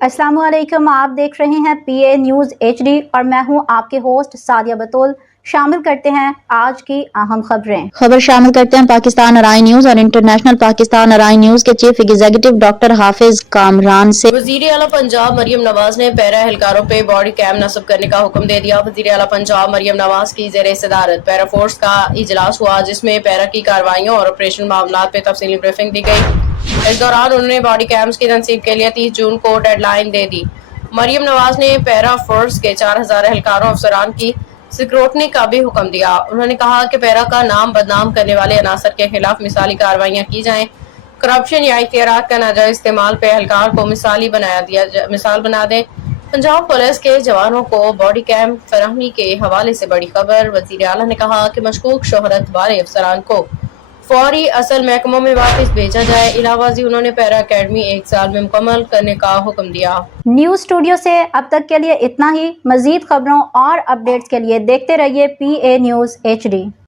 अस्सलाम वालेकुम, आप देख रहे हैं PA न्यूज़ HD और मैं हूं आपके होस्ट सादिया बतूल। शामिल करते हैं आज की अहम खबर शामिल करते हैं पाकिस्तान अराई न्यूज़ और इंटरनेशनल पाकिस्तान अराई न्यूज़ के चीफ एग्जीक्यूटिव डॉक्टर हाफिज कामरान से। वजीर आला पंजाब मरियम नवाज ने पैरा एहलकारों पे बॉडी कैम नस्ब करने का हुक्म दे दिया। वजीर आला पंजाब मरियम नवाज की ज़ेरे सदारत पैरा फोर्स का इजलास हुआ, जिसमें पैरा की कार्रवाइयों और ऑपरेशन मामला पे तफसीली ब्रीफिंग दी गई। इस दौरान उन्होंने बॉडी कैम्स की तनसीब के लिए 30 जून को डेडलाइन दे दी। मरियम नवाज ने पैरा फोर्स के 4000 एहलकारों अफसरान की सिक्योरिटी का भी हुक्म दिया। उन्होंने कहा कि पैरा का नाम बदनाम करने वाले अनासर के खिलाफ मिसाली कार्रवाइयाँ की जाएं। करप्शन या इख्तियारात का नाजायज इस्तेमाल पे एहलकार को मिसाल बना दें। पंजाब पुलिस के जवानों को बॉडी कैम फराहमी के हवाले से बड़ी खबर। वजीर आला ने कहा कि मशकूक शोहरत वाले अफसरान को फौरी असल महकमों में वापस भेजा जाए। इलावाजी उन्होंने पैरा अकेडमी 1 साल में मुकम्मल करने का हुक्म दिया। न्यूज़ स्टूडियो से अब तक के लिए इतना ही। मजीद खबरों और अपडेट्स के लिए देखते रहिए PA न्यूज़ HD।